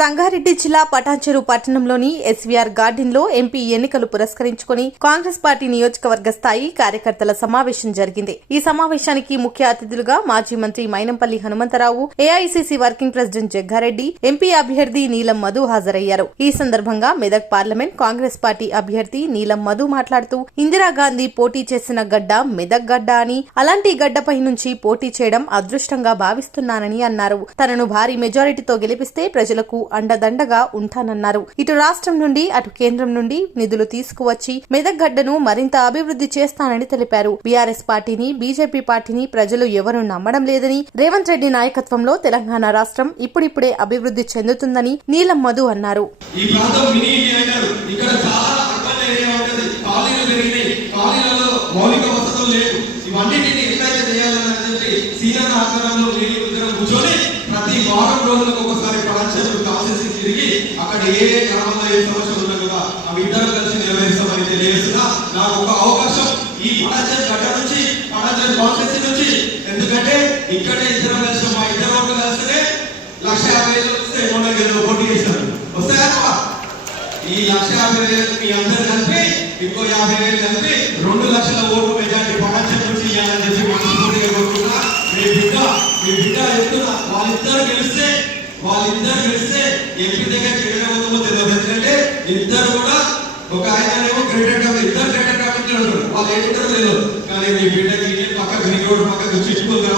సంగారెడ్డి జిల్లా పటాన్చెరు పట్టణంలోని SVR garden లో ఎంపీ ఎన్నికలు పురస్కరించుకుని కాంగ్రెస్ పార్టీ నియోజకవర్గ స్థాయి కార్యకర్తల సమావేశం జరిగింది. ఈ సమావేశానికి ముఖ్య అతిథులుగా మాజీ మంత్రి Mynampally Hanumantharao, AICC working president Jaggareddy, MP అభ్యర్థి నీలం మధు హాజరయ్యారు. ఈ సందర్భంగా మెదక్ పార్లమెంట్ కాంగ్రెస్ పార్టీ అభ్యర్థి నీలం మధు మాట్లాడుతూ ఇందిరాగాంధీ పోటీ చేసిన గడ్డ మెదక్ గడ్డ అని, అలాంటి గడ్డపై నుంచి పోటీ చేయడం అదృష్టంగా భావిస్తున్నానని అన్నారు. తనను భారీ మెజారిటీతో గెలిపిస్తే ప్రజలకు అండదండగా ఉంటానన్నారు. ఇటు రాష్ట్రం నుండి అటు కేంద్రం నుండి నిధులు తీసుకువచ్చి మెదక్ గడ్డను మరింత అభివృద్ధి చేస్తానని తెలిపారు. బీఆర్ఎస్ పార్టీని, బీజేపీ పార్టీని ప్రజలు ఎవరూ నమ్మడం లేదని, రేవంత్ రెడ్డి నాయకత్వంలో తెలంగాణ రాష్ట్రం ఇప్పుడిప్పుడే అభివృద్ధి చెందుతుందని నీలం మధు అన్నారు. ప్రతి వారం రోజులకు ఒకసారి పటాన్చెరు కాన్స్టిట్యూన్సీ తిరిగి అక్కడ ఏ గ్రామంలో ఏ సమస్యలు ఉన్నా కూడా అవి ఇద్దరు కలిసి నెరవేరుస్తామని తెలియజేస్తున్నా. నాకు ఒక అవకాశం ఈ పటాన్చెరు గడ్డ నుంచి, పటాన్చెరు కాన్స్టిట్యూన్సీ నుంచి, ఎందుకంటే ఇక్కడే ఇద్దరు కలిసి మా ఇద్దరు ఓట్లు కలిస్తే 1,50,000 వస్తే 300,000 పోటీ చేస్తారు. వస్తాయా? ఈ 1,50,000 మీ అందరు కలిపి ఇంకో 50,000 కలిపి 2 లక్షల ఓట్లు మెజార్టీ పటాన్చెరు నుంచి ఇవ్వాలని చెప్పి మనస్ఫూర్తిగా కోరుకుంటున్నా. మీ బిడ్డ చెప్తున్నా, వాళ్ళిద్దరు గెలిస్తే ఎంపీ దగ్గర వెళ్ళకపోతుందో తెలియదు. ఎందుకంటే ఇద్దరు కూడా, ఒక ఆయనేమో గ్రేటర్ కమిటీ, ఇద్దరు గ్రేటర్ కమిటీలో ఉంటారు, వాళ్ళు ఏమిటారో తెలియదు. కానీ మీ బిడ్డకి పక్క గ్రీన్ రోడ్ పక్కకు చిట్టుకోగా